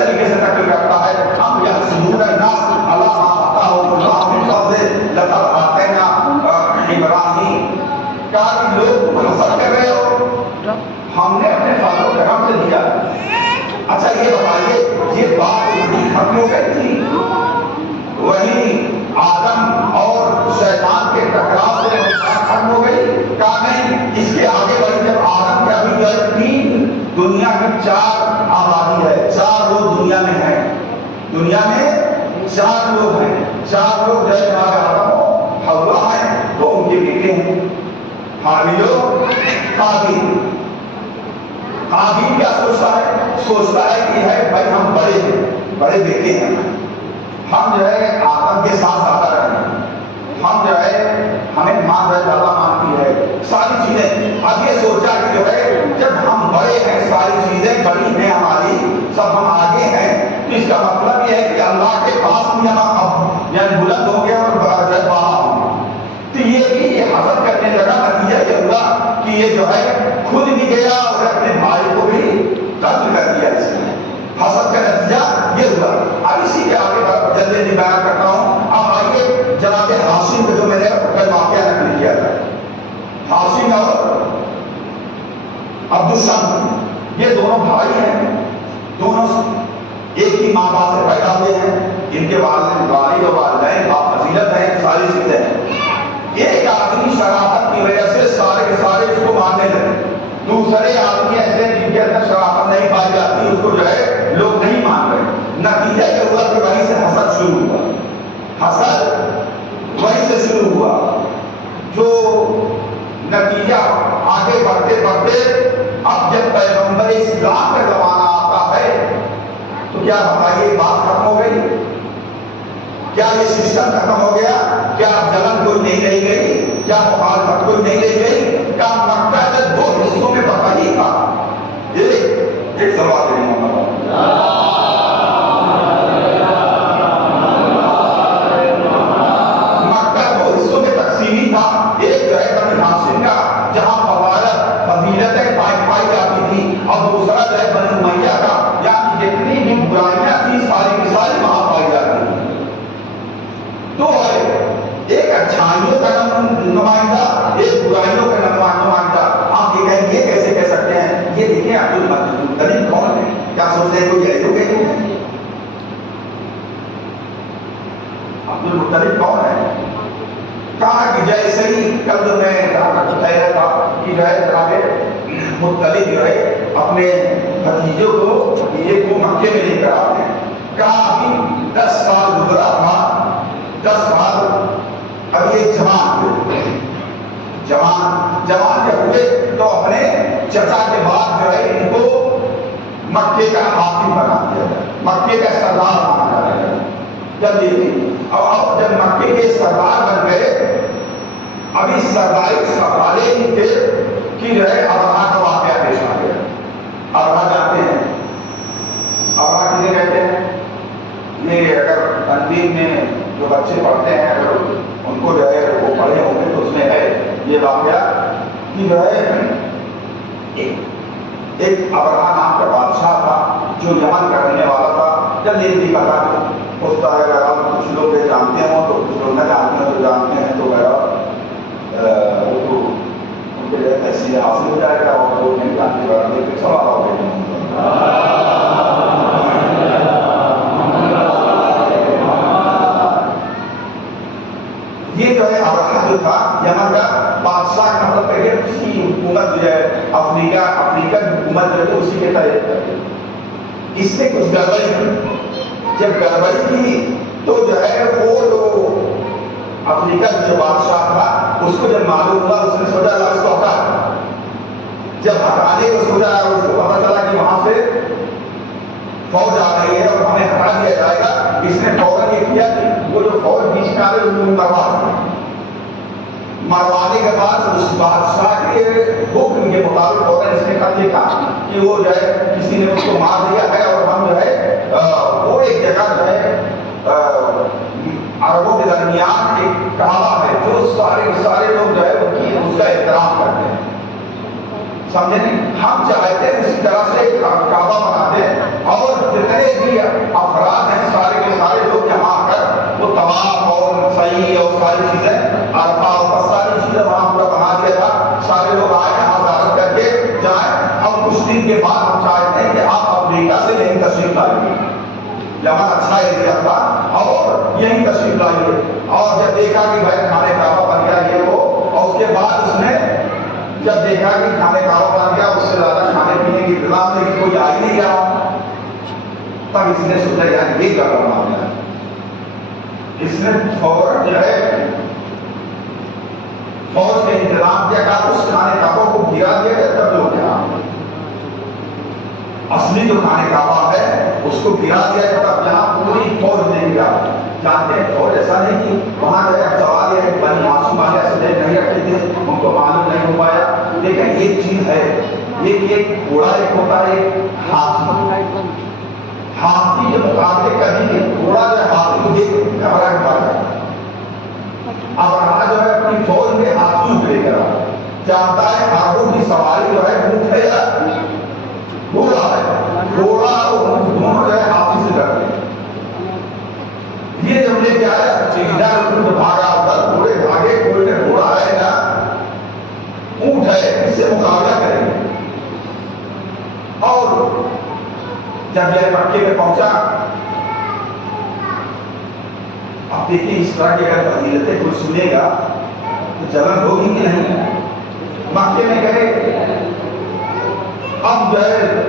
طریقے سے نقل کرتا ہے ہم یحسدون الناس علی ما آتاہم اللہ من فضل لقد آتینا ابراہیم، کہا کہ لوگ حسد کر رہے ہو، ہم نے اپنے فضل و کرم سے دیا۔ اچھا یہ بتائیے یہ بات وہی ختم ہو گئی تھی، وہی آدم اور شیطان کے ٹکراؤ سے ختم ہو گئی؟ کہا نہیں، اس کے آگے بڑھی جب آدم کے ابھی جو تین دنیا کی چار آبادی ہے، چار لوگ دنیا میں ہیں، دنیا میں چار لوگ ہیں، چار لوگ جیسے ہمارے آدم و حوا ہیں تو ان کے بیٹے ہیں حابیل و قابیل۔ قابیل کیا سوچتا ہے؟ سوچتا ہے کہ ہے بھائی ہم بڑے ہیں، بڑے بیٹے ہیں، ہم جو ہے آدم کے ساتھ زیادہ رہیں، ہم جو ہے ہمیں ماں جو ہے زیادہ مانتی ہے، ساری چیزیں۔ اب یہ سوچا کہ جو ہے جب ہم بڑے ہیں، ساری چیزیں بڑی ہیں ہماری، سب ہم آگے ہیں، تو اس کا مطلب یہ ہے کہ اللہ کے پاس بھی ہم اب یعنی بلند ہو گئے اور بڑا ہوں گے۔ تو یہ بھی یہ حسد کرنے لگا، نتیجہ یہ ہوا کہ یہ جو ہے خود بھی گیا اور اپنے بھائی کو بھی قتل کر دیا اس نے۔ حسد کا نتیجہ یہ ہوا۔ اب اسی کے آگے جلدی بیان کرتا ہوں۔ اب آئیے جناب ہاشم کو جو میں نے کل واقعہ نقل کیا تھا، ہاشم اور عبد الشمس یہ دونوں بھائی ہیں، دونوں ایک ہی ماں باپ سے پیدا ہوئے ہیں، ان کے والد و والدین بافضیلت ہیں، ساری چیزیں ہیں۔ ایک آدمی شرافت کی وجہ سے سارے کے سارے اس کو ماننے لگے، دوسرے آدمی ایسے جن کے اندر شرافت نہیں پائی جاتی اس کو جو ہے لوگ نہیں مان رہے۔ نتیجہ یہ ہوا کہ وہیں سے حسد شروع ہوا، حسد وہیں سے شروع ہوا، جو نتیجہ آگے بڑھتے بڑھتے اب جب پیغمبر اسلام کا زمانہ آتا ہے تو کیا بتائیے بات ختم ہو گئی؟ کیا یہ سسٹم ختم ہو گیا؟ کیا جلن کوئی نہیں رہ گئی؟ کیا مخالفت کوئی نہیں رہ گئی؟ کیا مکہ نے دو حصوں میں بتا ہی تھا؟ ایک سوال ہے مکہ دو حصوں میں تقسیمی تھا، ایک جو ہے بنی ہاشم کا جہاں فضیلتیں پائی جاتی تھی، اور دوسرا جو ہے بنی امیہ کا یعنی جتنی بھی برائیاں تھی ساری کی ساری وہاں پائی جاتی تھی۔ تو ایک اچھائیوں کا نمائندہ، ایک برائیوں کا نمائندہ۔ آپ یہ کہیں یہ کیسے کہہ سکتے ہیں؟ یہ دیکھیں عبد المطلب کون ہے؟ کیا سوچتے ہیں کوئی ایسو کہ عبد المطلب کون ہے؟ کہا کہ جیسے ہی کل جو میں بتا رہا تھا کہ جو ہے جناب مطلب جو ہے اپنے بھتیجوں کو یہ کو مکے میں لے کر آتے ہیں۔ کہا ابھی 10 سال گزرا تھا، 10 سال اب یہ جوان جب ہوئے تو اپنے چچا کے بعد جو ہے ان کو مکے کا حاکم بنا دیا گیا، مکے کا سردار بنا دیا گیا۔ جب یہ اب جب مکے کے سردار بن گئے، ابھی سرداری سنبھالے ہی تھے کہ جو ہے ابرہہ کا واقعہ پیش آ گیا۔ ابرہہ جانتے ہیں ابرہہ کسے کہتے ہیں؟ یہ اگر تنظیم میں جو بچے پڑھتے ہیں اگر ان کو جو ہے وہ پڑھے ہوں گے تو اس میں ہے یہ واقعہ کہ جو ہے ایک ابرہہ نام کا بادشاہ تھا جو یمن کا رہنے والا تھا۔ جب یہ بھی پتا ہوتا ہے اگر آپ کچھ لوگ جانتے ہوں تو کچھ لوگ نہ جانتے ہیں، تو جانتے ہیں تو ان کے لیے تحصیل حاصل ہو جائے گا، اور لوگ نہیں جانتے بڑھنے کے سوال ہو گئے۔ یہ جو ہے ابرہہ جو تھا یمن کا بادشاہ کا مطلب پہلے اس کی حکومت جو ہے افریقہ کی حکومت جو ہے اسی کے تحت اس نے کچھ گڑبڑی کی۔ جب گڑبڑی کی تو جو ہے وہ جو افریقہ جو بادشاہ تھا اس کو جب معلوم ہوا اس نے سوچا اس کو ہٹا، جب ہٹانے کو سوچا اس کو پتا چلا کہ وہاں سے فوج آ رہی ہے اور ہمیں ہٹا دیا جائے گا، اس نے فوراً یہ کیا کہ وہ جو فوج بیچ میں آ رہی اس کو مروانے کے بعد اس بادشاہ کے حکم کے مطابق فوراً اس نے کر لکھا کہ وہ جو ہے کسی نے اس کو مار دیا ہے، اور ہم جو ہے وہ ایک جگہ جو ہے عربوں کے درمیان ایک کعبہ ہے جو سارے لوگ جو ہے اس کا احترام کرتے ہیں، سمجھے نہیں؟ ہم چاہتے ہیں اسی طرح سے ایک کعبہ بنا دیں اور جتنے بھی افراد ہیں سارے کے سارے لوگ یہاں آ کر وہ طواف اور سعی اور ساری چیزیں عرفہ اور ساری چیزیں وہاں پورا بنا دیا تھا. سارے لوگ آئے یہاں زیارت کر کے جائیں. اب کچھ دن کے بعد ہم چاہتے ہیں کہ آپ امریکہ سے یہیں تشریف لائیے. یمن اچھا ایریا تھا اور یہیں تشریف لائیے. اور جب دیکھا کہ بھائی کھانے کعبہ بن گیا یہ وہ, اور اس کے بعد اس نے جب دیکھا کہ کھانے کعبہ بن گیا اس سے زیادہ کھانے پینے کی انتظام لیکن کوئی آ ہی نہیں رہا, تب اس نے سوچا یار یہ کر رہا ہے. اس نے فوراً جو ہے فوج کے انتظام کیا, کہا اس کھانے کعبہ کو گرا دیا گیا تب لوگ یہاں اصلی جو کھانے کعبہ ہے اس کو گرا دیا گیا تب یہاں پوری فوج نے گرا. جانتے ہیں فوج ایسا نہیں کہ وہاں جو ہے سوال یہ ہے کہ بنی معصوم والے ایسے نہیں رکھتے تھے, ان کو معلوم نہیں ہو پایا. لیکن ایک چیز ہے یہ کہ ایک گھوڑا ایک ہوتا ہے ایک ہاتھی. ہاتھی کے مقابلے کبھی بھی گھوڑا جو ہے ہاتھی کو دیکھ گھبرا نہیں پاتا. اب رہا جو ہے اپنی فوج میں ہاتھیوں کو لے کر آ جانتا ہے ہاتھوں کی سواری جو ہے اونٹ ہے یا گھوڑا ہے. گھوڑا اور اونٹ دونوں جو ہے ہاتھی سے ڈرتے ہیں. یہ جب لے کے آیا ادھر اونٹ بھاگا ادھر گھوڑے بھاگے, کوئی نہ گھوڑا ہے نہ اونٹ ہے, اس سے مقابلہ کریں گے. اور جب یہ مکے میں پہنچا, اب دیکھیں اس طرح کی اگر فضیلتیں کوئی سنے گا تو جلن ہوگی کہ نہیں. مکے میں گئے, اب جو ہے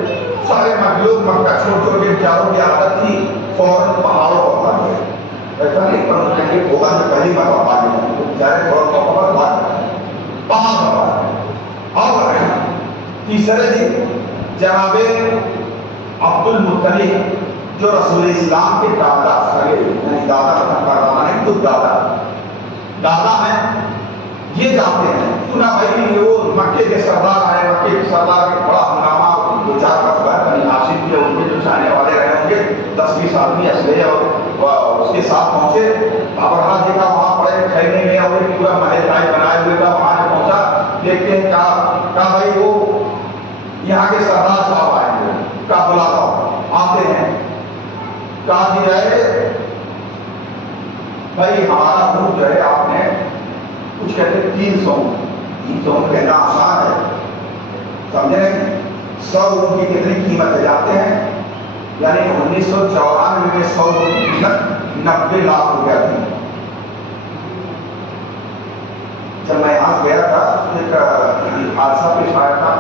سارے لوگ مکہ چھوڑ کے بیچاروں کی عادت تھی فوراً پہاڑوں پر پڑ گئے. ایسا نہیں پڑھنا کہ ہوگا جو پہلی بار پا جائے تو بیچارے فوراً پر پہاڑ پر. اور تیسرے دن جناب عبد المطلب جو رسول اسلام کے دادا سگے یعنی دادا نہیں تو دادا ہیں, یہ جاتے ہیں. سنا بھائی وہ مکے کے سردار آئے, مکے کے سردار کے بڑا ہنگامہ دو چار کا خبر بنی ہاشم کے ان کے جو چاہنے والے رہے ہوں گے 10-20 آدمی اسلحے اور اس کے ساتھ پہنچے. ابرہا دیکھا وہاں پڑے خیمے میں اور ایک پورا محل ٹائپ بنائے ہوئے تھا. وہاں جب پہنچا دیکھتے ہیں کہا بھائی وہ یہاں کے سردار صاحب آئے ہوئے, کہا بلاتا ہوں. آتے ہیں, کہا کہ جائے بھائی ہمارا گروپ جو ہے آپ نے کچھ کہتے 300 کہنا آسان ہے, سمجھے نہیں. 100 اونٹ کی کتنی قیمت ہے جاتے ہیں, یعنی 1994 میں 100 اونٹ کی قیمت 90 لاکھ روپیہ تھی. جب میں یہاں گیا تھا ایک حادثہ پیش آیا تھا,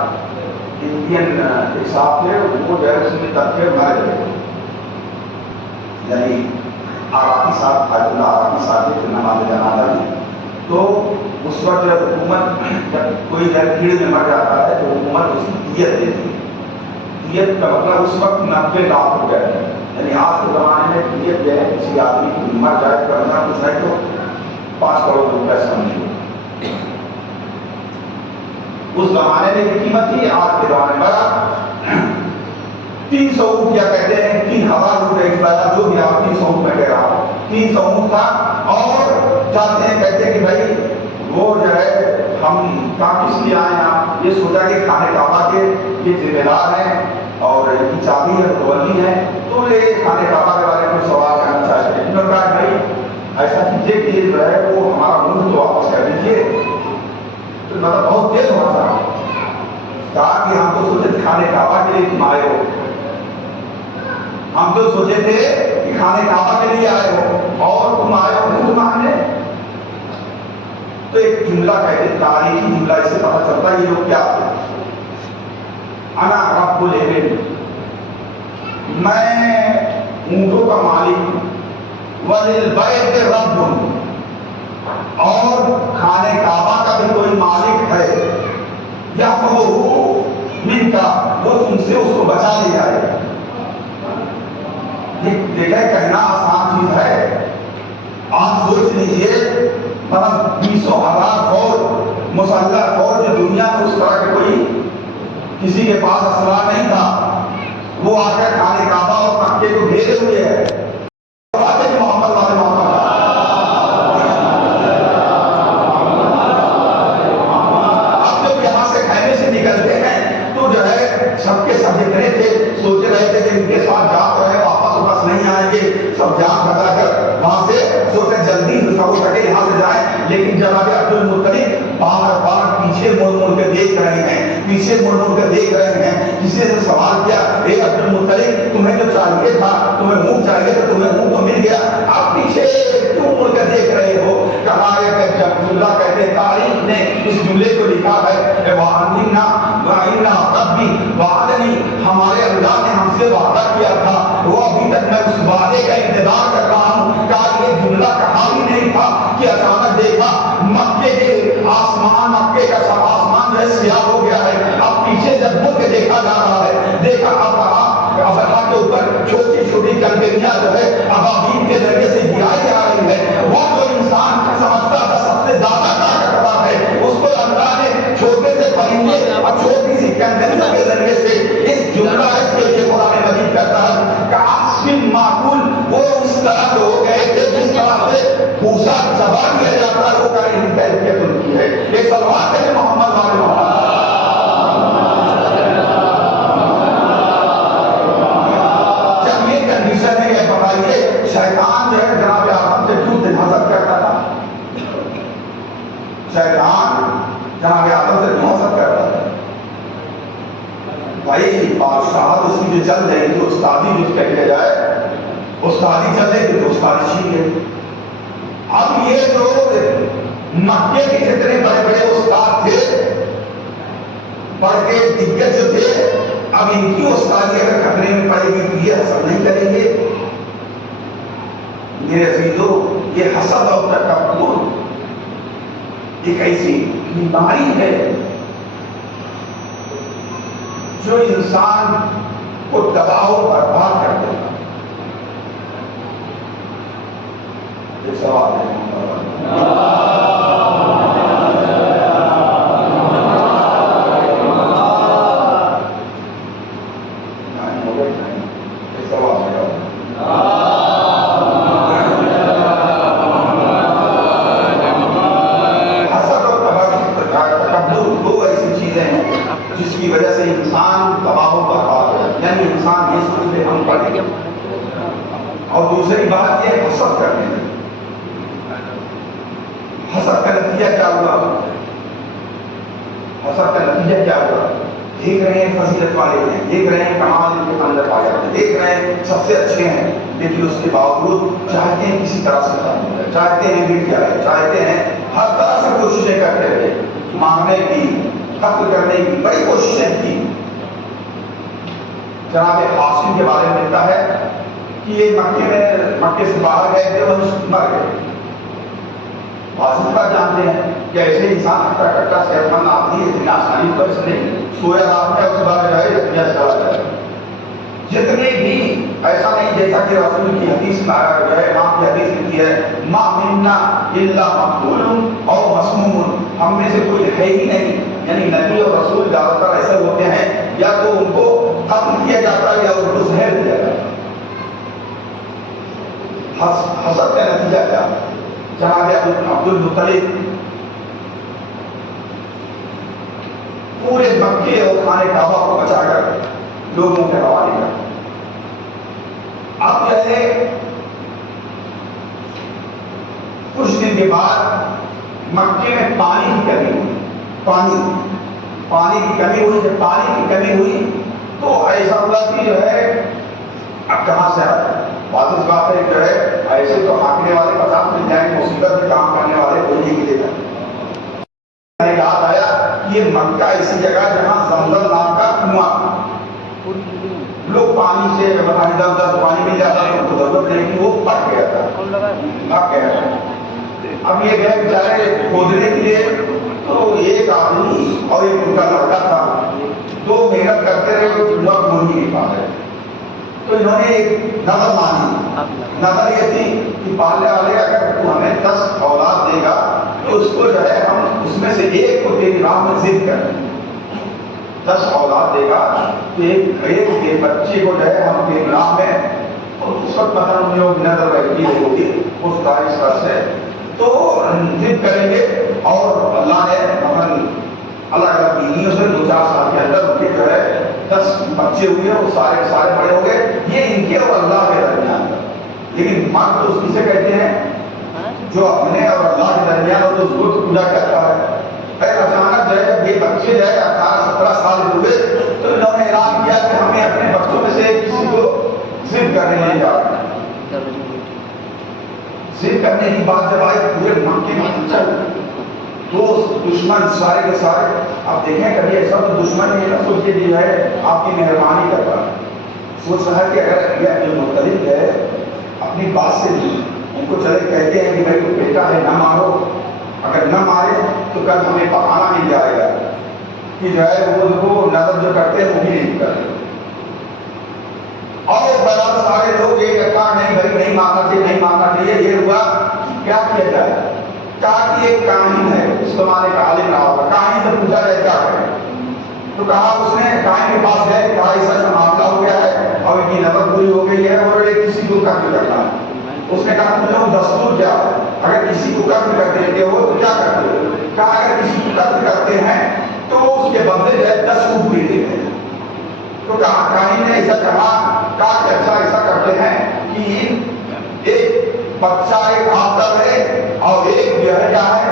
انڈین ایک صاحب تھے وہ جو ہے اس میں تبکے مر گئے. یعنی عراقی صاحب آیت اللہ عراقی صاحب کے نماز جنازہ میں, تو اس وقت جب حکومت جب کوئی جب بھیڑ میں مر جاتا ہے تو حکومت اس کی دیت دیتی ہے. دیت کا مطلب اس وقت 90 لاکھ روپئے ہے. یعنی آج کے زمانے میں دیت جو ہے کسی آدمی کی مر جائے کرنا کچھ ہے تو 5 کروڑ روپئے سمجھو. اس زمانے میں قیمت تھی, آج کے زمانے میں 300 اونٹ کیا کہتے ہیں 3000 روپئے کی پیسہ جو بھی آپ 300 اونٹ میں کہہ رہا ہوں 300 اونٹ تھا. اور جاتے ہیں کہتے ہیں کہ بھائی وہ جو ہے ہم کہاں کس لیے آئے ہیں, آپ یہ سوچا کہ کھانے کعبہ کے یہ ذمہ دار ہیں اور ان کی چابی ہے متولی ہے, تو یہ کھانے کعبہ کے بارے میں سوال کرنا چاہتے ہیں. انہوں نے کہا بھائی ایسا کیجیے کہ جو ہے وہ ہمارا ملک تو واپس کر دیجیے. تو مطلب بہت تیز ہوا تھا, کہا کہ ہم تو سوچے کھانے کعبہ کے لیے تم آئے ہو, ہم تو سوچے تھے کہ کھانے کعبہ کے لیے آئے ہو اور تم آئے ہو ملک مانگنے. تو ایک جملہ کہتے ہیں, تاریخی جملہ, اس سے پتہ چلتا ہے یہ لوگ کیا تھے. انا رب الابل, میں اونٹوں کا مالک ہوں, وللبیت رب, اور کھانے کعبہ کا بھی کوئی مالک ہے, یحفظہ منک, وہ تم سے اس کو بچا لے جائے. یہ دیکھیں کہنا آسان چیز ہے. آپ سوچ لیجئے مطلب 200,000 فوج مسلح فوج جو دنیا میں اس طرح کے کوئی کسی کے پاس اسلحہ نہیں تھا, وہ آ کر کھانے کعبہ اور مکے کو گھیرے ہوئے ہے. محمد والے محمد اب جب یہاں سے خیمے سے نکلتے ہیں تو جو ہے سب کے سب جتنے تھے سوچ رہے تھے کہ ان کے ساتھ جا رہے سب جان بتا کر وہاں سے سوچے جلدی ہو سکے یہاں سے جائیں، لیکن جناب عبد المطلب بار بار پیچھے مڑ مڑ کے دیکھ رہے ہیں، پیچھے مڑ مڑ کے دیکھ رہے ہیں۔ کسی نے سوال کیا، اے عبد المطلب تمہیں جو چاہیے تھا، تمہیں اونٹ چاہیے تھا، تمہیں اونٹ تو مل گیا، آپ پیچھے کیوں مڑ کے دیکھ رہے ہو؟ کہا ہے کہ اللہ کہتے ہیں تاریخ نے اس جملے کو لکھا ہے، وعدنا ربی وعدنی، ہمارے اللہ نے ہم سے وعدہ کیا تھا، وہ ابھی تک میں اس وعدے کا انتظار کر رہا ہوں۔ کہا یہ جملہ کہا ہی نہیں تھا کہ اچانک دیکھا مکے کے آسمان، مکے کا سب آسمان جو ہے سیاہ ہو گیا ہے۔ اب پیچھے جب مڑ کے دیکھا جا رہا ہے، دیکھا ابرہا کے اوپر چھوٹی چھوٹی کنکریاں جو ہے ابابیل کے ذریعے سے گرائی جا رہی ہے۔ وہ جو انسان سمجھتا تھا سب سے زیادہ طاقتور ہے، اس کو اللہ نے چھوٹے سے پرندے اور چھوٹی سی کنکریوں کے ذریعے سے اس جملہ اس کے لیے قرآن مجید کہتا ہے کہ عاصم معقول، وہ اس طرح ہو گئے تھے جس طرح سے بھوسا چبا دیا جاتا ہے، وہ کا کیفیت ان کی ہے۔ یہ سلوات ہے محمد والے محمد۔ جب یہ کنڈیشن ہے، یہ بتائیے شیطان جو ہے جناب آدم سے کیوں حسد کرتا تھا؟ شیطان جناب آدم سے کیوں حسد کرتا تھا؟ بھائی بادشاہت اس کی جو چل جائے گی، استادی جو کہہ دیا جائے، استادی چلے گی تو استادی چھین ہے۔ اب یہ جو مکے کے جتنے بڑے بڑے استاد تھے، بڑے دگج جو تھے، اب ان کی استادی اگر خطرے میں پڑے گی تو یہ حسد نہیں کریں گے؟ میرے عزیزو، یہ حسد اور تکبر ایک ایسی بیماری ہے جو انسان کو دباؤ برباد کر دیتا۔ ایک سوال ہے، جس کی وجہ سے انسان تباہ و برباد ہے، یعنی انسان یہ سوچ لے ہم پڑھ گئے۔ اور دوسری بات یہ حسد کرنے میں، حسد کا نتیجہ کیا ہوا؟ حسد کا نتیجہ کیا ہوا؟ دیکھ رہے ہیں فضیلت والے ہیں، دیکھ رہے ہیں کمال ان کے اندر پایا ہے، دیکھ رہے ہیں سب سے اچھے ہیں، لیکن اس کے باوجود چاہتے ہیں کسی طرح سے ختم ہو جائے، چاہتے ہیں گر جائے، چاہتے ہیں ہر طرح سے کوششیں کرتے رہے، مارنے کی، قتل کرنے کی بڑی کوششیں کی۔ جناب قاسم کے بارے میں ملتا ہے کہ یہ مکے سے باہر گئے تھے، وہ مر گئے۔ قاسم کا جانتے ہیں کہ ایسے انسان ہٹا کٹا صحت مند آدمی اتنی آسانی تو اس نے سویا رات میں اس بار جائے جتنے بھی ایسا نہیں، جیسا کہ رسول کی حدیث میں آیا جو ہے، امام کی حدیث لکھی ہے ما منا الا مقتول او مسموم، ہم میں سے کوئی ہے ہی نہیں، یعنی نبی اور رسول زیادہ تر ایسے ہوتے ہیں یا تو ان کو قتل کیا جاتا ہے یا ان کو زہر دیا جاتا ہے۔ حسد کا نتیجہ کیا؟ جناب عبد المطلب پورے مکے اور خانہ کعبہ کو بچا کر لوگوں کے حوالے کر۔ اب جو ہے کچھ دن کے بعد مکے میں پانی کی کمی ہوئی، پانی کی کمی ہوئی۔ جب پانی کی کمی ہوئی تو ایسا ہوا کہ جو ہے اب کہاں سے آئے؟ واضح بات ہے جو ہے ایسے تو ہانکنے والے 50 مل جائیں، مصیبت میں کام کرنے والے کوئی نہیں ملے گا۔ یاد آیا کہ یہ مکہ ایسی جگہ جہاں زمزم نام کا کنواں، لوگ پانی سے پانی مل جاتا ہے، ان کو ضرورت نہیں کہ وہ پک گیا تھا، بھگ گیا تھا۔ اب یہ گئے بیچارے کھودنے کے لیے، تو ایک آدمی اور ایک ان کا لڑکا تھا، دو محنت کرتے رہے، کنواں کھول نہیں پا رہے۔ تو انہوں نے ایک نظر مانی، نظر یہ تھی کہ پالنے والے اگر تو ہمیں 10 اولاد دے گا تو اس کو جو ہے ہم اس میں سے ایک کو تیری راہ میں ضد کر دیں، 10 اولاد دے گا تو ایک بچے کو جو ہے ہم تیری راہ میں، اس وقت پتہ نہیں ہوگی نظر رہتی ہوگی اس تاریخ سے، تو ضد کریں گے۔ اور اللہ نے الگ الگ بیویوں سے 2-4 سال کے اندر ان کے جو ہے 10 بچے ہوئے، وہ سارے بڑے ہو گئے۔ یہ ان کے اور اللہ کے درمیان تھا، لیکن پوجا کرتا ہے. اچانک جو ہے جب یہ بچے جو ہے 18-17 سال کے ہوئے تو انہوں نے اعلان کیا کہ ہمیں اپنے بچوں میں سے کسی کو ضد کرنے لے جا رہے ہیں. ضد کرنے کی بات جب آئی پورے مکے میں چل تو دشمن سارے کے سارے. آپ دیکھیں کبھی ایسا تو دشمن یہ نہ سوچے کہ جو ہے آپ کی مہربانی کرتا ہے. سوچ رہا ہے کہ اگر یہ جو مختلف ہے اپنی بات سے ان کو چلے کہتے ہیں کہ بھائی تو بیٹا ہے نہ مارو, اگر نہ مارے تو کل ہمیں پکانا مل جائے گا کہ جو ہے وہ نظر جو کرتے ہیں وہ بھی نہیں کرتے. اور بڑا سارے لوگ یہ کہتا نہیں بھائی نہیں ماننا چاہیے نہیں ماننا چاہیے. یہ ہوا کیا کیا جائے, کہا کہ ایک کاہن ہے اس زمانے کا عالم رہا ہوگا, کاہن سے پوچھا جائے کیا کریں. تو کہا اس نے کاہن کے پاس گئے, کہا ایسا معاملہ ہو گیا ہے اور ان کی نظر پوری ہو گئی ہے اور ایک کسی کو قتل کرنا ہے. اس نے کہا تم لوگ دستور کیا ہے, اگر کسی کو قتل کر دیتے ہو تو کیا کرتے ہو. کہا اگر کسی کو قتل کرتے ہیں تو اس کے بدلے جو ہے 10 اونٹ بھی دیتے ہیں. تو کہا کاہن نے ایسا کہا کہ اچھا ایسا کرتے ہیں کہ ایک بچہ ایک ہاتھ پر ہے اور ایک جو ہے کیا ہے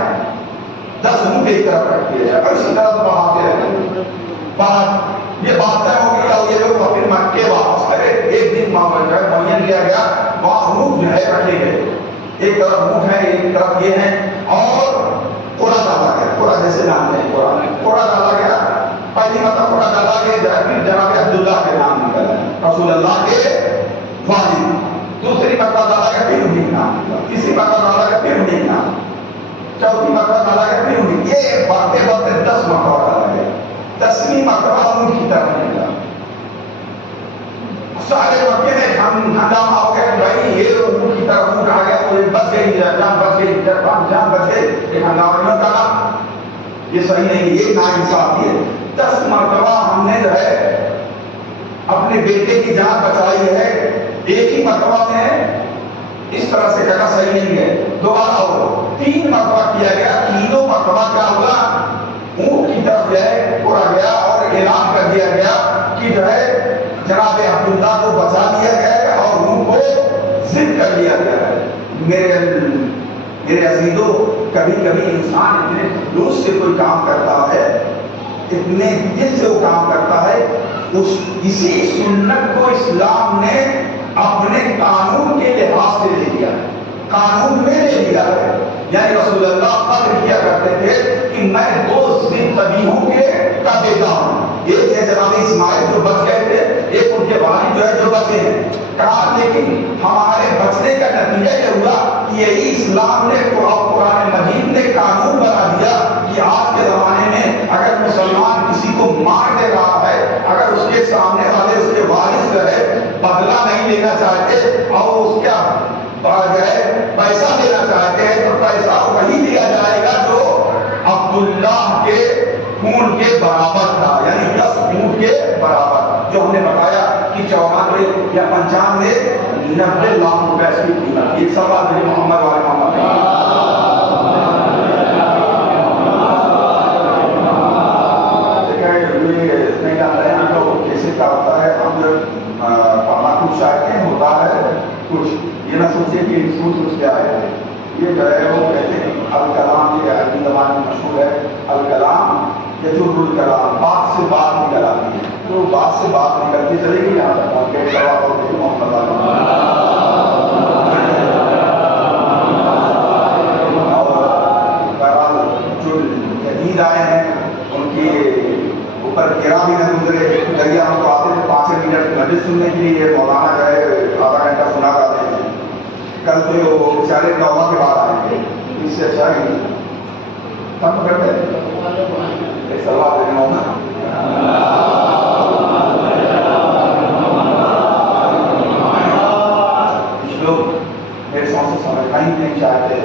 10 اونٹ ایک طرف رکھتے ہیں اور اسی طرح بڑھاتے رہتے ہیں. یہ بات طے ہو گئی اور یہ لوگ پھر مکے واپس کرے. ایک دن جو ہے معین کیا گیا, وہاں اونٹ جو ہے رکھے گئے, ایک طرف اونٹ ہے ایک طرف یہ ہے اور کوڑا ڈالا گیا. کوڑا جیسے نام ہے کوڑا ڈالا گیا. پہلی مرتبہ کوڑا ڈالا گیا جناب عبداللہ کے نام نکلا رسول اللہ کے والد. دوسری مرتبہ ڈالا گیا پھر انہیں نام نکلا. تیسری مرتبہ ڈالا گیا پھر انہیں نام. چوتھی مرتبہ ڈالا گیا پھر انہیں. یہ بڑھتے بڑھتے 10 مرتبہ ڈالا گیا. 10ویں مرتبہ ان کی طرف نکلا. سارے مکے میں ہنگامہ ہو گیا کہ بھائی یہ ان کی طرف اونٹ آ گیا تو بچ گئی جان بچ گئی جان بچ گئے. ایک ہنگامہ نہیں ہوتا, یہ صحیح نہیں, یہ ناانصافی ہے. 10 مرتبہ ہم نے جو ہے اپنے بیٹے کی جان بچائی ہے, ایک ہی مرتبہ میں اس طرح سے کہنا صحیح نہیں ہے. دوبارہ ہو 3 مرتبہ کیا گیا. تینوں مرتبہ کیا ہوا, اونٹ کی طرف جو ہے اڑا گیا اور اعلان کر دیا گیا کہ جو ہے جناب عبداللہ کو بچا لیا گیا ہے اور اونٹ کو ضد کر لیا گیا ہے. میرے عزیزوں, کبھی کبھی انسان اتنے خلوص سے کوئی کام کرتا ہے, اتنے دل سے وہ کام کرتا ہے, اسی سنت کو اسلام نے اپنے قانون کے لحاظ سے لے لیا, قانون میں لے لیا ہے. یعنی رسول اللہ فخر کیا کرتے تھے کہ میں 2 ذبیحوں کے کا بیٹا ہوں. ایک ہے جناب اسماعیل جو بچ گئے تھے, ایک ان کے والد جو ہے جو بچے ہیں. کہا لیکن ہمارے بچنے کا نتیجہ یہ ہوا کہ یہی اسلام نے قرآن مجید نے قانون بنا دیا کہ آج کے زمانے میں اگر مسلمان کسی کو مار دے رہا ہے, اگر اس کے سامنے والے اس کے وارث جو ہے بدلہ نہیں لینا چاہتے اور اس کا جو ہے پیسہ دینا چاہتے ہیں تو پیسہ وہی دیا جائے گا جو عبداللہ کے خون کے برابر تھا, یعنی 10 اونٹ کے برابر. جو ہم نے بتایا کہ 94 یا 95 90 لاکھ روپے اس کی قیمت. یہ سب آدمی محمد والے محمد نہیں جانتے ہیں تو کیسے کیا ہوتا ہے. ہم پڑھنا کچھ چاہتے ہیں ہوتا ہے کچھ, یہ نہ سوچے کہ سوچ کیا ہے. یہ جو ہے وہ کہتے ہیں الکلام, یہ عربی زبان میں مشہور ہے الکلام یجر الکلام, بات سے بات نکل آتی ہے. تو بات سے بات نکلتی چلے گی یہاں تک پہنچ گئے سوال ہوتے ہیں محمد اور بہرحال جو جدید آئے ہیں ان کے اوپر گرا بھی نہ گزرے. دریا ہم کو آتے تھے 5 منٹ مجلس سننے کے لیے, مولانا جو ہے آدھا گھنٹہ سنا کرتے ہیں. کل تو وہ بیچارے 9 کے بعد آئیں گے, اس سے اچھا ہی کم کرتے ایک سوال دینا ہوگا. کچھ لوگ میرے ساتھ سے سمجھنا ہی نہیں چاہتے,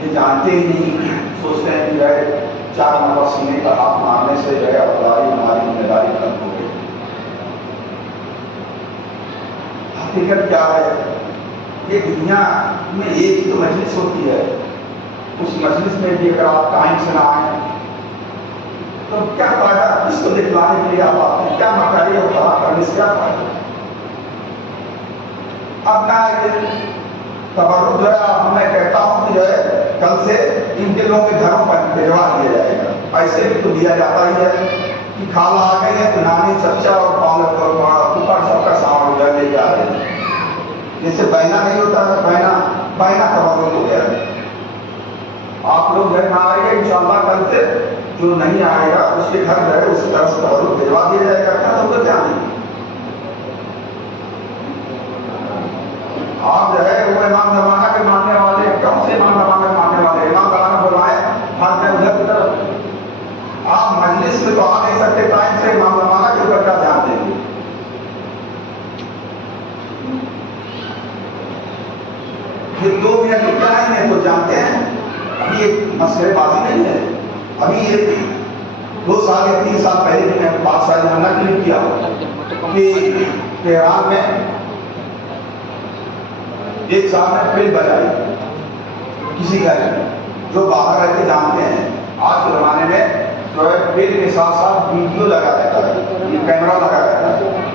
یہ جانتے ہی نہیں, سوچتے ہیں کہ جو ہے 4 مرتبہ سینے پر ہاتھ مارنے سے جو ہے اپداری ہماری ذمہ داری ختم ہو گئی. حقیقت کیا ہے, یہ دنیا میں ایک ہی تو مجلس ہوتی ہے, اس مجلس میں بھی اگر آپ ٹائم سے نہ آئیں تو کیا فائدہ. اس کو دکھلانے کے لیے آپ آتے ہیں, کیا مکاری اور خراب کرنے سے کیا فائدہ. اپنا تبرک جو ہے میں کہتا ہوں کہ جو ہے کل سے ان کے لوگوں کے گھروں پر بھجوا دیا جائے گا. پیسے بھی تو دیا جاتا ہی ہے کہ خالہ آ گئی ہے تو نانی چچا اور اوپر سب کا سامان ادھر لے کے آ رہے ہیں. جیسے بہنا نہیں ہوتا ہے, بہنا تبادل ہو گیا ہے. آپ لوگ گھر نہ آئیے انشاءاللہ کل سے جو نہیں آئے گا اس کے گھر جو ہے اس طرف سے تبادل بھجوا دیا جائے گا. کیا ہوگا کیا نہیں. آپ جو ہے وہ امام زمانہ کے ماننے والے کم سے امام زمانہ کے ماننے والے امام زمانہ بلائیں بھاگ جائیں ادھر کی طرف. آپ مجلس میں تو آ نہیں سکتے ٹائم سے, امام زمانہ کے اوپر کیا دھیان دیں گے. پھر 2 منٹ کیا ہے تو جانتے ہیں ابھی ایک مسئلے بازی نہیں ہے. ابھی یہ 2 سال یا 3 سال پہلے بھی میں بات شاید میں نقل کیا کہ تہران میں ایک صاحب نے پھر بجائی کسی گھر میں, جو باہر رہ کے جانتے ہیں آج کے زمانے میں جو ہے بیل کے ساتھ ساتھ ویڈیو لگا رہتا ہے, یہ کیمرہ لگا رہتا ہے.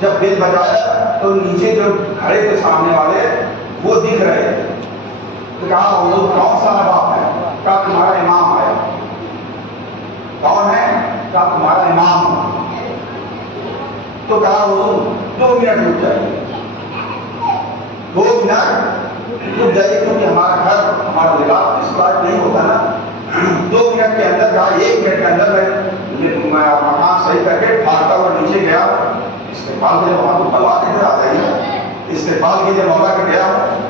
جب بیل بجایا تو نیچے جو کھڑے تھے سامنے والے وہ دکھ رہے تھے. تو کہا حضور کون سا باپ ہے؟ کہا تمہارا امام آیا. کون ہے؟ کہا تمہارا امام. تو کہا حضور 2 منٹ رک جائیے. 2 منٹ رک جائیے کیونکہ ہمارا گھر ہمارا لباس اس بات نہیں ہوتا نا. 2 منٹ کے اندر کہا 1 منٹ کے اندر میں مکان صحیح کر کے بھاگتا ہوا نیچے گیا. استقبال کے لیے وہاں تو بلوا کے آ جائیے. استقبال کے لیے مولا کے گیا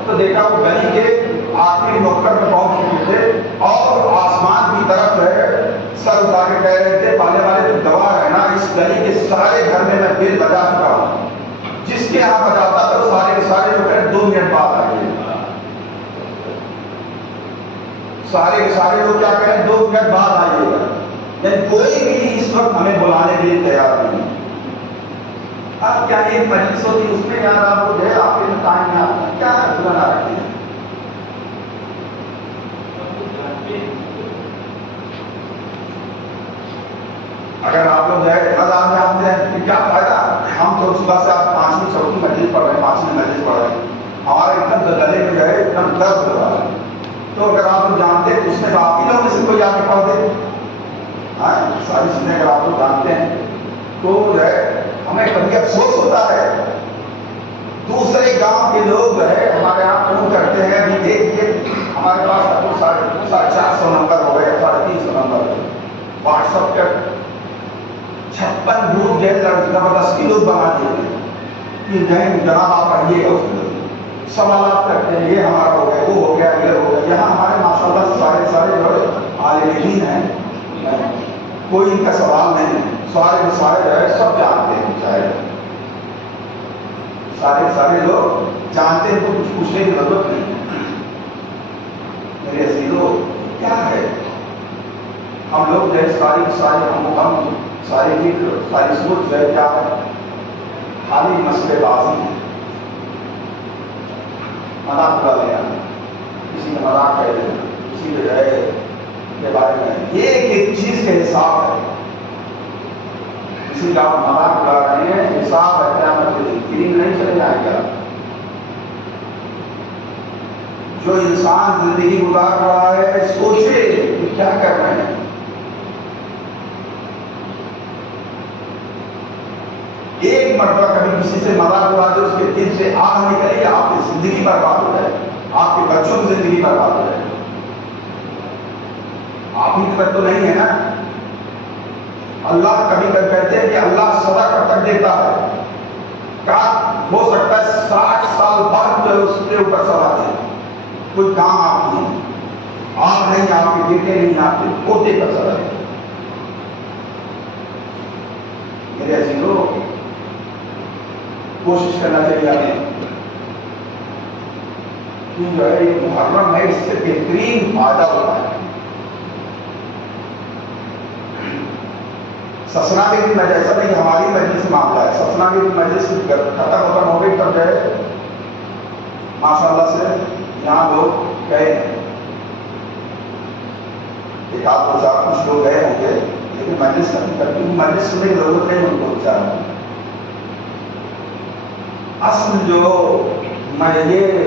تو دیکھا وہ گلی کے آخری نوکر میں پہنچ چکے تھے اور آسمان کی طرف جو ہے سر اٹھا کے کہہ رہے تھے پالنے والے تو گواہ رہنا اس گلی کے سارے گھر میں بیل بجا چکا ہوں. جس کے یہاں بجاتا تھا سارے کے سارے جو کہہ 2 منٹ بعد آئیے. سارے کے سارے لوگ کیا کہہ رہے ہیں 2 منٹ بعد آئیے گا. یعنی کوئی بھی اس وقت ہمیں بلانے کے لیے تیار نہیں. اب کیا ایک مجلس ہوتی اس میں یار آپ کو جو ہے آپ کے ٹائم میں آتا ہے کیا بنا رکھتے ہیں. اگر آپ لوگ جو ہے نظام جانتے ہیں کہ کیا فائدہ. ہم تو صبح سے آپ 5ویں 6ویں مجلس پڑھ رہے ہیں, 5ویں مجلس پڑھ رہے ہیں, ہمارا اتنا گلے میں جو ہے اتنا درد ہو رہا ہے. تو اگر آپ لوگ جانتے ہیں اس میں تو آپ ہی لوگوں میں سے کوئی آ کے پڑھ دے. ساری چیزیں اگر آپ لوگ جانتے ہیں تو جو ہے ہمیں کبھی افسوس ہوتا ہے. دوسرے گاؤں کے لوگ جو ہے ہمارے یہاں فون کرتے ہیں ابھی دیکھیے ہمارے پاس 450 نمبر ہو گئے, 350 نمبر واٹس ایپ پہ 56 گروپ جو ہے زبردستی لوگ بنا دیتے ہیں کہ جناب آپ پڑھیے گا. اس میں سوالات کرتے ہیں یہ ہمارا ہو گیا وہ ہو گیا یہ ہو گیا. یہاں ہمارے ماشاء اللہ سارے جو ہے عالم دین ہیں, کوئی ان کا سوال نہیں ہے. سارے جو ہے سب جانتے ہیں, چاہے سارے لوگ جانتے ہیں تو کچھ پوچھنے کی ضرورت نہیں. میرے عزیزو کیا ہے ہم لوگ جو ہے سارے ہم ساری فکر ساری سوچ جو ہے کیا ہے خالی مسئلے بازی ہے. مذاق اڑا لینا, کسی نے مذاق کہہ دینا, کسی جو ہے کے بارے میں ایک چیز کے حساب ہے. کسی کا آپ مذاق اڑا رہے ہیں حساب ہے قیامت کے دن فلم نہیں چلے جائے گا. جو انسان زندگی گزار رہا ہے سوچے کہ کیا کر رہے ہیں. ایک مرتبہ کبھی کسی سے مذاق اڑا دے اس کے دل سے آگ نکلے گی, آپ کی زندگی برباد ہو جائے, آپ کے بچوں کی زندگی برباد ہو جائے. آپ ہی تک تو نہیں ہے نا. اللہ کبھی کہتے ہیں کہ اللہ سزا کب تک دیتا ہے. کیا ہو سکتا ہے 60 سال بعد جو اس کے اوپر سزا دے. کوئی کام آپ کی ہے, آپ نہیں, آپ کے بیٹے نہیں, آپ کے پوتے پر سزا دے. میرے عزیزو کوشش کرنا چاہیے ہمیں کہ جو ہے یہ محرم ہے اس سے بہترین فائدہ ہوتا ہے. سسنا کے بھی مجلس ایسا نہیں ہماری مجلس معاملہ ہے. سسنا کی مجلس ختم ہو گئی تب جو ہے ماشاء اللہ سے یہاں لوگ گئے ہیں, ایک آدھ 2 4 کچھ لوگ گئے ہوں گے, لیکن مجلس ختم کر کے مجلس سننے کی ضرورت نہیں ان کو بیچارہ. اصل جو میں یہ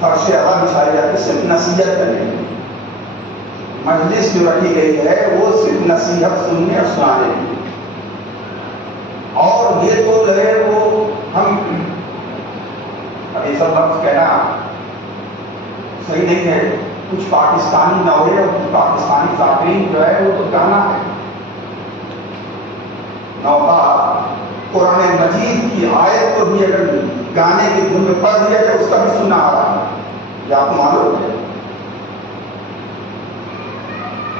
فرش ادا بچھائی جاتی صرف نصیحت کرنے کی, مجلس جو رکھی گئی ہے وہ صرف نصیحت سننے اور سنانے کی، اور یہ تو جو ہے وہ ہم ابھی سب لفظ کہنا صحیح نہیں ہے، کچھ پاکستانی نوے اور کچھ پاکستانی ذاکرین جو ہے وہ تو گانا ہے، نوحہ قرآن مجید کی آیت کو بھی اگر گانے کی دھن میں پڑھ دیا جائے اس کا بھی سننا آ رہا ہے، یہ آپ کو معلوم ہے؟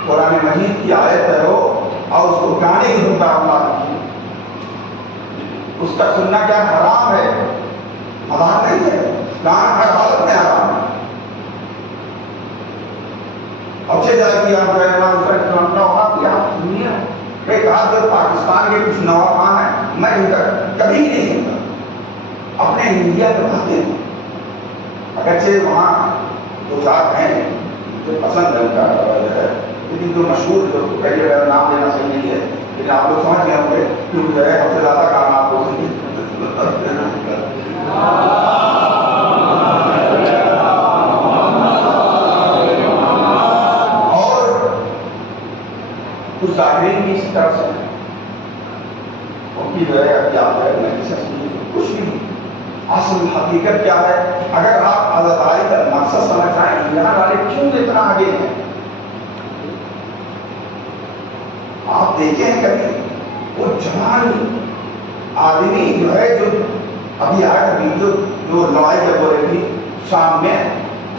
قرآن مجید کی آیت ہے وہ، اور اس کو گانے کی دھن پر اللہ کی، اس کا سننا کیا حرام ہے؟ حرام نہیں ہے، گانا ہر حالت میں حرام ہے۔ اچھے جائے کہ آپ آپ سنیے ایک آدھ جو پاکستان کے کچھ نوجوان ہیں، میں ان کا کبھی نہیں سنتا، اپنے انڈیا میں بھاگتے ہیں، اگرچہ وہاں دو چار ہیں جو پسند ہے ان کا ہے، لیکن جو مشہور جو کئی اگر نام لینا صحیح نہیں ہے، لیکن آپ لوگ سمجھ گئے ہوں گے کہ جو ہے سب سے زیادہ کام آپ کو کچھ ظاہرین کی اسی طرف سے ان کی جو ہے ابھی آپ ہے میں کسی سنی کچھ بھی اصل حقیقت کیا ہے؟ اگر آپ آزادائی کا مقصد سمجھ جائیں یہاں والے کیوں اتنا آگے ہیں؟ آپ دیکھیں کبھی وہ جوان آدمی جو ہے جو ابھی آیا ویڈیو جو لڑائی جب ہو رہی تھی شام میں،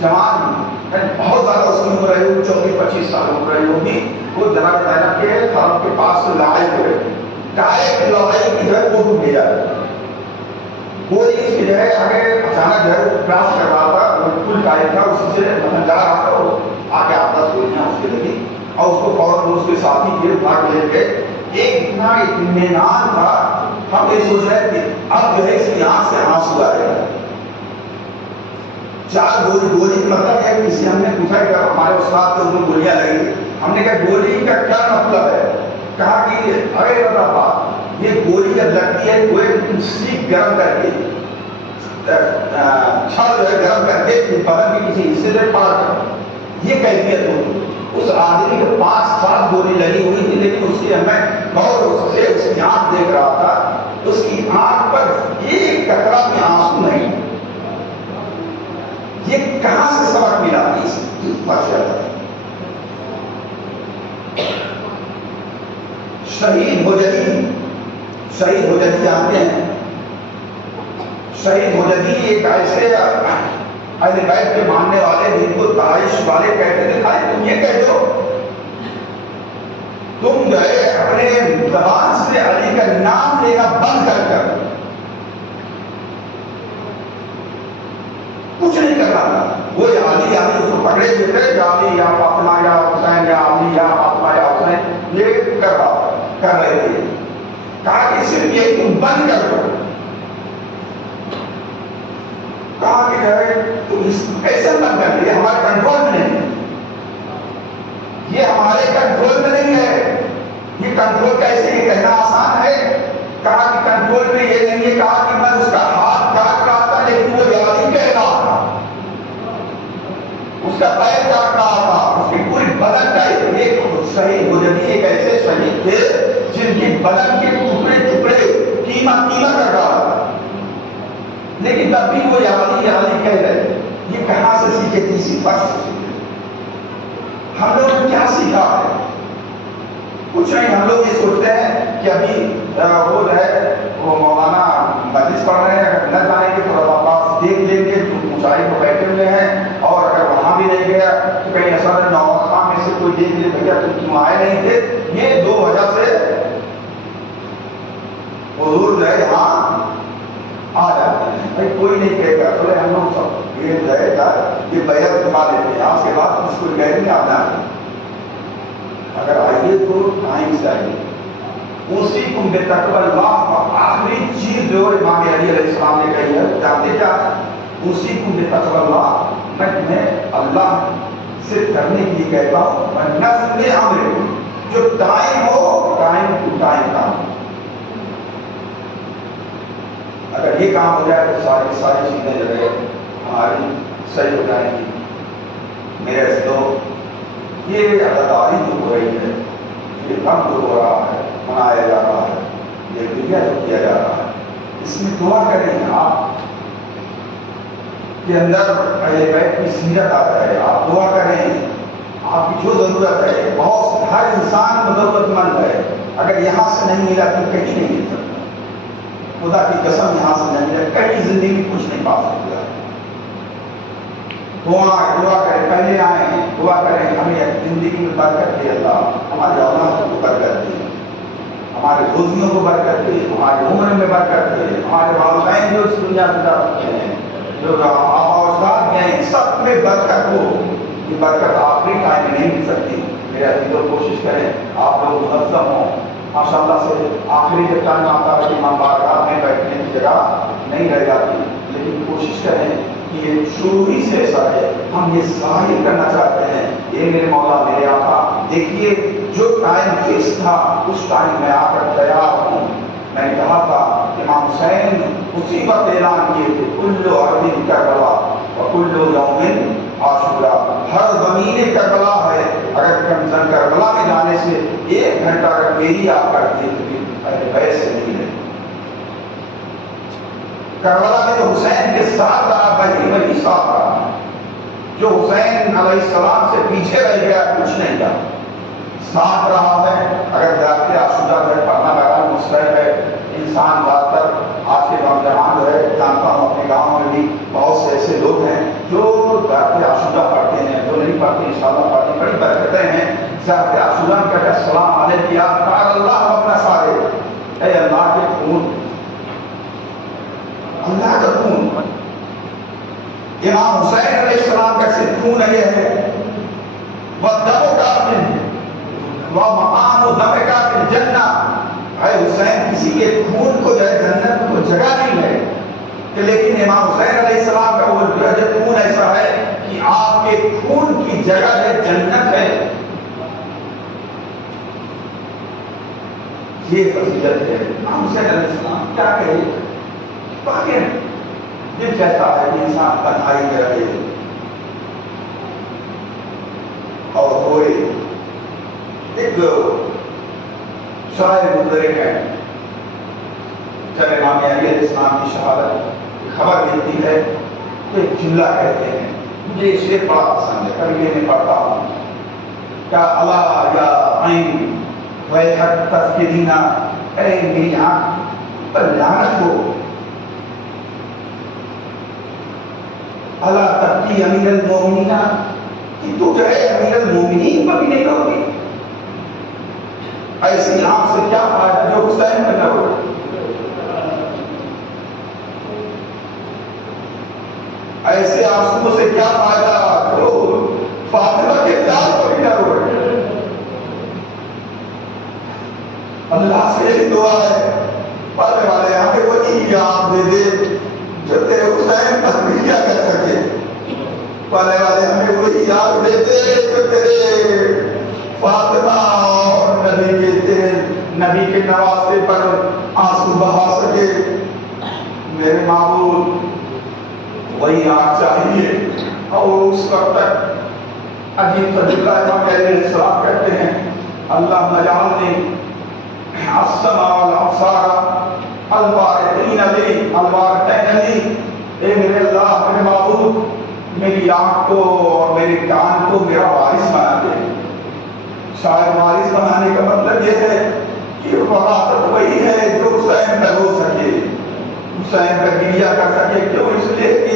جوان بہت زیادہ اس میں ہو رہی ہو 24-25 سال ہو رہی ہوگی، وہ جناب زینب کے طرف کے پاس سے لڑائی ہو رہی، ڈائریکٹ لڑائی کی جو ہے فوٹو بھیجا ہے، وہ اس کی جو ہے آگے اچانک جو ہے وہ کراس کر رہا تھا، وہ پل ٹائپ تھا، اسی سے جا رہا تھا، وہ آگے آپ 10 گولیاں اس کے لگی اور اس کو فوراً اس کے ساتھی کے اٹھا کے لے گئے۔ ایک اتنا اطمینان تھا، ہم یہ سوچ رہے کہ اب جو ہے اس کی آنکھ سے آنسو آئے گا۔ 4 گولی مطلب ہے، کسی ہم نے پوچھا کہ ہمارے استاد کو انہوں گولیاں لگی، ہم نے کہا گولی کا کیا مطلب ہے؟ کہا کہ ارے بابا یہ گولی جب لگتی ہے کوئی سیخ گرم کر کے چھڑ جو ہے گرم کر کے بدن کے کسی حصے سے پار کر، یہ کیفیت ہوتی۔ اس آدمی کو 5-7 گولی لگی ہوئی تھی، لیکن اس کی میں غور سے اس کی آنکھ دیکھ رہا تھا، اس کی آنکھ پر ایک قطرہ بھی آنسو نہیں۔ یہ کہاں سے سبق ملا اس شہید ہوجدی جانتے ہیں؟ شہید ہوجدی ایک ایسے اہل بیت کے ماننے والے جن کو داعش والے کہتے تھے، بھائی تم یہ کہتے ہو، تم جو ہے اپنے زبان سے علی کا نام لینا بند کر کچھ نہیں کر رہا تھا، وہ علی اس کو پکڑے ہوئے تھے، یا علی یا فاطمہ یا حسین یا علی یا فاطمہ یا حسین، یہ کر رہے تھے۔ کہا کہ صرف یہ تم بند کر دو، کہا کہ جو ہے تم ایسے بند کر دیا، ہمارے کنٹرول میں نہیں، یہ ہمارے کنٹرول میں نہیں ہے، یہ کنٹرول کیسے؟ یہ کہنا آسان ہے، کہا کہ کنٹرول میں یہ نہیں ہے، کہا کہ میں اس کا ہاتھ کاٹ رہا تھا لیکن وہ یادی کہہ رہا تھا، اس کا پیر کاٹ رہا تھا، اس کی پوری بدن کا ایک شہید ہوجدی ایک ایسے شہید تھے جن کی بدن کے ٹکڑے قیمہ کر رہا تھا، لیکن تب بھی وہ یادی کہہ رہے۔ یہ کہاں سے سیکھے؟ تیسری فرق سے سیکھے۔ ہم لوگوں نے کیا سیکھا ہے؟ کچھ نہیں، ہم لوگ یہ سوچتے ہیں کہ ابھی وہ جو ہے وہ مولانا مجلس پڑھ رہے ہیں، اگر نہ جائیں گے تو پاس دیکھ لیں گے جو اونچائی کو بیٹھے ہوئے ہیں، اور اگر وہاں بھی نہیں گیا تو کہیں ایسا نوخواہ میں سے کوئی دیکھ لے بھیا تم کیوں آئے نہیں تھے۔ یہ 2 وجہ سے حضور جو ہے یہاں آ جاتے ہیں، بھائی کوئی نہیں کہے گا، چلے ہم لوگ سب یہ جو ہے یہ بیعت دکھا دیتے ہیں، آج کے بعد کچھ کوئی کہہ نہیں آپ جانے، اگر آئیے تو ٹائم سے آئیے۔ اسی کو بے تقوی اللہ، آخری چیز جو امام علی علیہ السلام نے کہی ہے جانتے کیا ہے؟ اسی کو بے تقوی اللہ، میں تمہیں اللہ سے کرنے کے لیے کہتا ہوں، میں نظم امر جو ٹائم ہو ٹائم ٹو ٹائم کام، اگر یہ کام ہو جائے تو ساری چیزیں جو ہے ہماری صحیح ہو جائیں گی۔ میرے یہ عدداری جو ہو رہی ہے، یہ غم جو ہو رہا ہے، منایا جا رہا ہے، یہ دنیا جو کیا جا رہا ہے، اس میں دعا کریں آپ کے اندر اہل بیت کی سیرت آ جائے، آپ دعا کریں، آپ کی جو ضرورت ہے، بہت ہر انسان ضرورت مند ہے، اگر یہاں سے نہیں ملا تو کہیں نہیں مل سکتا، خدا کی قسم یہاں سے نہیں ملا کہیں زندگی کچھ نہیں پا سکتا۔ دعا کریں، پہلے آئیں دعا کریں، ہمیں زندگی میں برکت دے اللہ، ہماری اولاد کو برکت دے، ہمارے روزیوں کو برکت دے، ہماری عمر میں برکت دے، ہمارے والدین جو اس دنیا سے جا چکے ہیں، جو آبا و اجداد ہیں، سب میں برکت ہو۔ یہ برکت آخری ٹائم میں نہیں مل سکتی۔ میرے عزیزوں کوشش کریں آپ لوگ منظم ہوں، ماشاء اللہ سے آخری جب ٹائم آتا ہے کہ امام بارگاہ میں بیٹھنے کی جگہ نہیں رہ جاتی، لیکن کوشش کریں کہ یہ شروع ہی سے ایسا ہے، ہم یہ ظاہر کرنا چاہتے ہیں، یہ میرے مولا میرے آقا دیکھیے جو ٹائم فکس تھا اس ٹائم میں آ کر تیار ہوں۔ میں نے کہا تھا امام حسین اسی وقت اعلان کیے تھے کل ارض کربلا وکل یوم عاشورا، ہر زمین کربلا ہے، اگر کربلا میں جانے سے 1 گھنٹہ اگر میری آپ کرتی تو اہل بیت سے نہیں ہے۔ کربلا میں جو حسین کے ساتھ رہا وہی ساتھ رہا، جو حسین علیہ السلام سے پیچھے رہ گیا کچھ نہیں کیا، ساتھ رہا ہے۔ اگر ذات عاشورہ ہے پڑھنا بہرحال مستحب ہے، انسان زیادہ تر آج کے نوجوان جو ہے جانتا ہوں اپنے گاؤں میں بھی بہت سے ایسے لوگ ہیں جو ذات عاشورہ پڑھتے ہیں، جو نہیں پڑھتے انشاءاللہ پڑھتے، بڑی برکتیں ہیں۔ ذات عاشورہ کہتے ہیں السلام علیکم یا قال اللہ اپنا سارے، اے اللہ کے خون، اللہ کا خون، امام حسین علیہ السلام کا صرف خون یہ ہے، وَالدَّمُ كَافٍ وَمَقَامُ دَمِ كَافٍ جنہ، اے حسین کسی کے خون کو جو ہے جنت کو جگہ نہیں ہے، کہ لیکن امام حسین علیہ السلام کا وہ جو ہے خون ایسا ہے کہ آپ کے خون کی جگہ ہے جنت ہے۔ یہ فضیلت ہے امام حسین علیہ السلام، کیا کہے باقی دل کہتا ہے کہ انسان تنہائی میں رہے اور ہوئے۔ ایک شاعر گزرے ہیں جب امام علی علیہ السلام کی شہادت خبر ملتی ہے تو ایک جملہ کہتے ہیں، مجھے یہ شعر بڑا پسند ہے، کبھی میں پڑھتا ہوں، کیا اللہ یا عین ویحک تفکرینا، اے میری آنکھ پر لعنت ہو، اللہ تبکی امیر المومنین، کہ تو جو ہے امیر المومنین پر بھی نہیں رہوگی، ایسی آنکھ سے کیا فائدہ جو حسین میں نہ ہو، ایسے آنسو سے کیا فائدہ جو فاطمہ کے دار پر بھی نہ ہو۔ اللہ سے یہ دعا ہے پڑھنے والے ہمیں وہی یاد دے دے جو تیرے حسین پر بھی کیا کر سکے، پڑھنے والے ہمیں وہی یاد دے دے جو تیرے فاطمہ اور نبی کے نواسے پر آنسو بہا سکے۔ میرے معبود وہی آنکھ چاہیے، اور اس وقت تک عجیب تجربہ امام علیہ السلام کہتے ہیں اللہ مجعلنی السمع والابصار البارقین لی البارقین لی، اے میرے اللہ میرے معبود میری آنکھ کو اور میرے کان کو میرا وارث بنا دے۔ شاید وارث بنانے کا مطلب یہ ہے کہ وراثت وہی ہے جو حسین کا ہو سکے، حسین کا گریہ کر سکے، کیوں؟ اس لیے کہ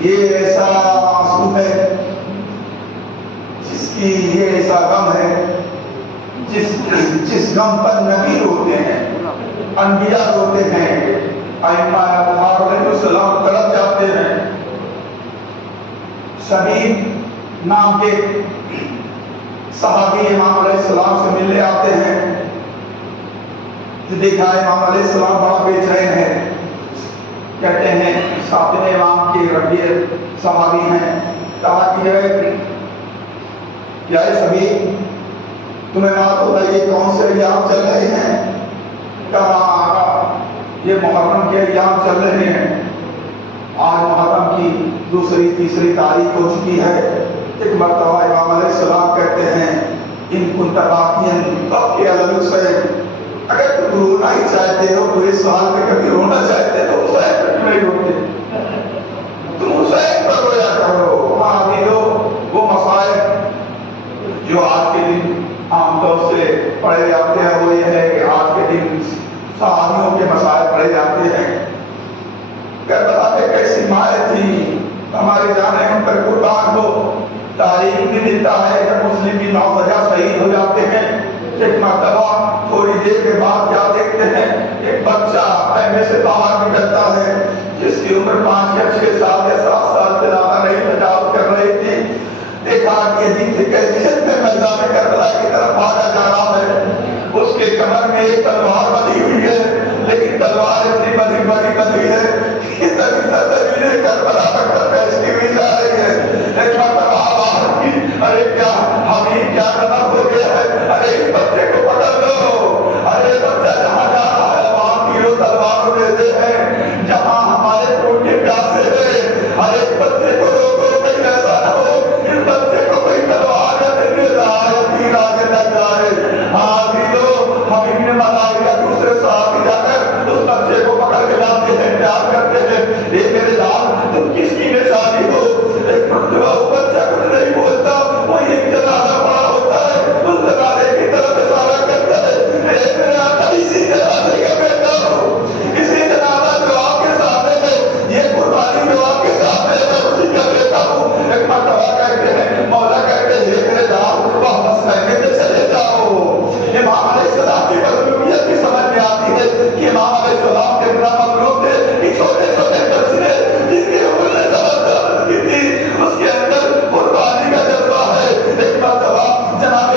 یہ ایسا آنسو ہے جس کی یہ ایسا غم ہے جس غم پر نبی روتے ہیں، انبیاء روتے ہیں، ائمہ اطہار علیہ السلام تڑپ جاتے ہیں۔ شبیب نام کے صحابی امام علیہ السلام سے ملنے آتے ہیں، دیکھا امام علیہ السلام بڑا بے چین ہے، کہتے ہیں ساتھ امام کے ربیع صحابی ہیں، کہا کہ کیا ہے شبیب تمہیں معلوم ہے یہ کون سے ایام چل رہے ہیں؟ کہا آقا یہ محرم کے ایام چل رہے ہیں، آج محرم کی 2 3 تاریخ ہو چکی ہے، ایک مرتبہ امام علیہ السلام کہتے ہیں ان کنت باقین تب کے الحسین، اگر تم رونا ہی چاہتے ہو پورے سال میں کبھی رونا چاہتے تو حسین پر نہیں روتے، تم حسین پر رویا کرو۔ حامیدو وہ مسائل جو آج کے دن عام طور سے پڑھے جاتے ہیں وہ یہ ہے کہ آج کے دن صحابیوں کے مسائل پڑھے جاتے ہیں۔ کربلا میں کیسی مائیں تھی، ہمارے جانے ہم پر قربان ہو۔ تاریخ بھی ملتا ہے جب مسلم بھی 9 وجہ شہید ہو جاتے ہیں، ایک مرتبہ تھوڑی دیر کے بعد کیا دیکھتے ہیں، ایک بچہ خیمے سے باہر نکلتا ہے جس کی عمر 5 یا 6 سال یا 7 سال سے زیادہ نہیں تجاوز کر رہی تھی۔ دیکھا کہ عجیب سی کیفیت میں میدان کربلا کی طرف بھاگا جا رہا ہے، اس کے کمر میں ایک تلوار بندھی ہوئی ہے، لیکن تلوار اتنی بڑی ہے کہ زمین کربلا تک بیچتی ہوئی جا رہی ہے۔ ایک مرتبہ آواز کی، ارے کیا ہمیں کیا کرنا ہو گیا ہے، ارے اس بچے کو پکڑ لو، ارے بچہ جہاں جا رہا ہے وہاں تیروں تلوار دیتے ہیں، جہاں ہمارے خون کے پیاسے ہیں، ہر ایک بچے کو روکو کہیں ایسا نہ ہو اس بچے کو کوئی تلوار یا دینے جائے تیر آگے لگ جائے۔ ہاں دیدو ہم ابن ملائی یا دوسرے صحابی جا کر اس بچے کو پکڑ کے لاتے ہیں، پیار کرتے ہیں، اے میرے لال تم کس کی نشانی ہو؟ ایک مرتبہ وہ بچہ کچھ نہیں بولتا، وہ ایک جنازہ پڑا ہوتا ہے، اس جنازے کی طرف اشارہ کرتا ہے، اے میرے آقا اسی جنازے کا بیٹا ہو، اسی جنازہ جو آپ کے سامنے ہے، یہ قربانی جو آپ کے سامنے ہے میں اسی کا بیٹا ہوں۔ ایک مرتبہ کہتے ہیں مولا کہتے ہیں میرے لال واپس خیمے میں چلے جاؤ۔ امام علیہ السلام کی مظلومیت بھی سمجھ میں آتی ہے کہ امام علیہ السلام کے بنا مظلوم تھے کہ چھوٹے چھوٹے بچے جس کی عمر میں زبردست کی تھی اس کے اندر قربانی کا جذبہ ہے۔ ایک مرتبہ جناب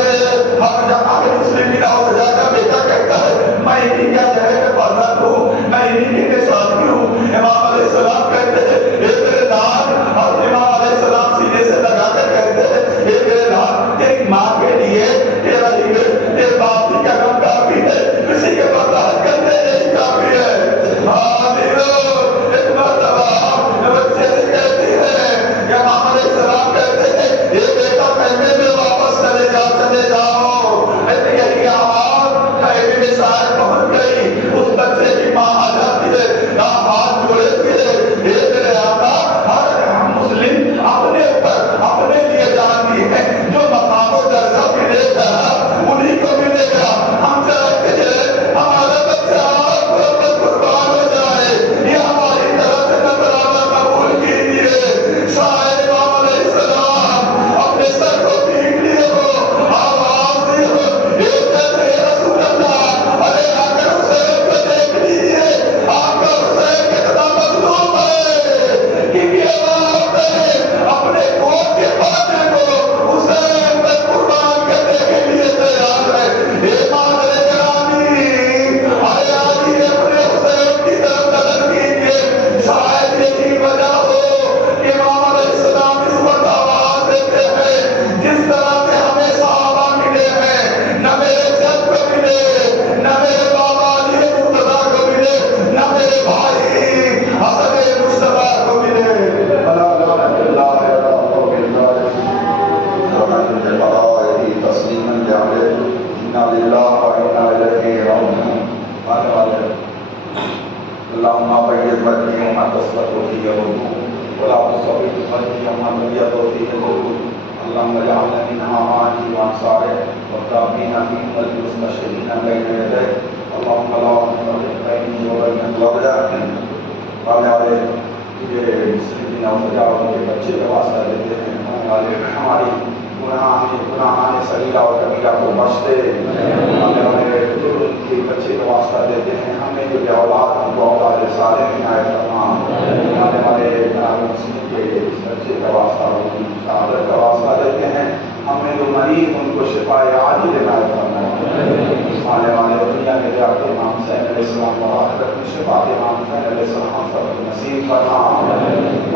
مسلم بنا ہو سجا کا بیٹا کہتا ہے میں انہیں کا جہر فرزند ہوں، میں انہیں کے ساتھی ہوں۔ امام علیہ السلام کہتے ہیں اے میرے لال، اور امام علیہ السلام سینے سے لگا کر کہتے ہیں اے میرے لال تیری ماں کے لیے تیرا تیرے باپ کی قدم کافی ہے، کسی کے برداشت کرنے یہی کافی ہے۔ ہاں دیدو ایک مرتبہ بچے سے کہتی ہے امام علیہ السلام کہتے ہیں یہ بیٹا خیمے میں واپس چلے جاؤ۔ یہی آواز خیمے میں شاید پہنچ گئی، اس بچے کی ماں آ جاتی ہے، ہاتھ جوڑے ہوئے اے میرے آقا ہر مسلم اپنے اوپر اپنے لیے جانتی ہے جو مقام و درجہ ملے گا انہیں کو ملے گا۔ ہم چاہتے ہیں ہمارا بچہ قربان ہو جائے، یہ ہماری طرف سے نذرانہ قبول کیجیے۔ شاید امام علیہ السلام اپنے سر کو پیٹ لیے ہو، آواز دی ہو اے رسول اللہ، ارے آ کر حسین کو دیکھ لیجیے، آپ کا حسین کتنا مظلوم ہے کہ یہ بات ہے اپنے کوٹ کے پاتے کو حسین پر قربان کرنے کے لیے تیار ہے۔ اے مادر گرامی ارے آجی اپنے حسین کی طرف نظر کیجیے، شاید یہی وجہ ہو کہ امام علیہ السلام اس وقت آواز دیتے ہیں جس طرح سے ہمیں صحابہ ملے ہیں، نہ میرے جد کو ملے، نہ میرے بابا علی مرتضیٰ کو ملے، نہ میرے بھائی حسن مصطفیٰ کو ملے۔ تسلیما لعلیہ انا للہ و انا الیہ راجعون۔ اللهم بيض وجهي وما تسلط فيه الوجوه ولا تصبح وجهي وما تبيض فيه الوجوه، اللهم اجعلنا من اعماله وانصاره والتابعين فيهم والمستشهدين بين يديك، اللهم لا تفرق بيني وبين الأولاد۔ آنے والے یہ مسلم نوجوان کے بچے کا واسطہ دیتے ہیں، آنے والے ہماری گناہان صغیرہ اور کبیرہ کو بخش دے، آنے والے کے بچے کا واسطہ دیتے ہیں ہمیں جو بے اولاد ہم کو اولاد صالح عنایت فرما، آنے والے مسلم کے اس بچے کا واسطہ ان کی شہادت کا واسطہ دیتے ہیں ہمیں جو مریض ان کو شفا عاجل عنایت فرما، آنے والے دنیا کے جاتے امام حسین علیہ السلام اور آخرت میں شفا امام حسین علیہ السلام سب نصیب فرما،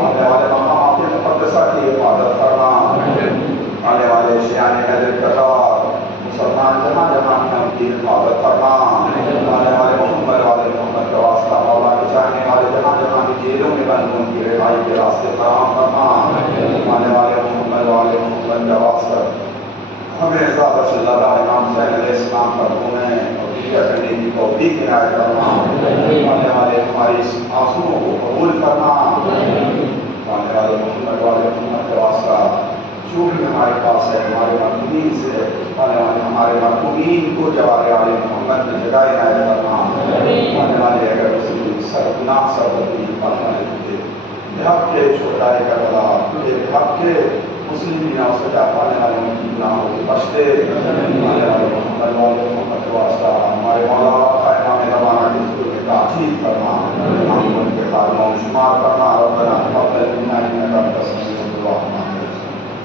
آنے والے مقامات مقدسہ کی حفاظت فرما، آنے والے شیعان حیدر قطار مسلمان جہاں جہاں ہیں ان کی حفاظت فرما، آنے والے محمد والے محمد کا واسطہ مولا کے چاہنے والے جہاں جہاں بھی جیلوں میں بند ان کی رہائی کے راستے فراہم فرما، آنے والے محمد والے محمد وسلم جواز کر ہمیں زیادہ سے زیادہ امام حسین علیہ السلام پر ہونے اور دیگر کرنے کی توفیق عنایت کرنا، آنے والے ہماری اس آنسوؤں کو قبول کرنا، آنے والے محمد والے محمد کے واسطہ جو بھی ہمارے پاس ہے ہمارے مرحومین سے آنے والے ہمارے مرحومین کو جوار عالم محمد میں جگہ عنایت کرنا، آنے والے اگر اس سر گناہ سر پڑھنا ہے حق کے شہدائے کربلا، حق کے مسلمین اور سجا پانے والے ان کی گناہوں کو بخش دے،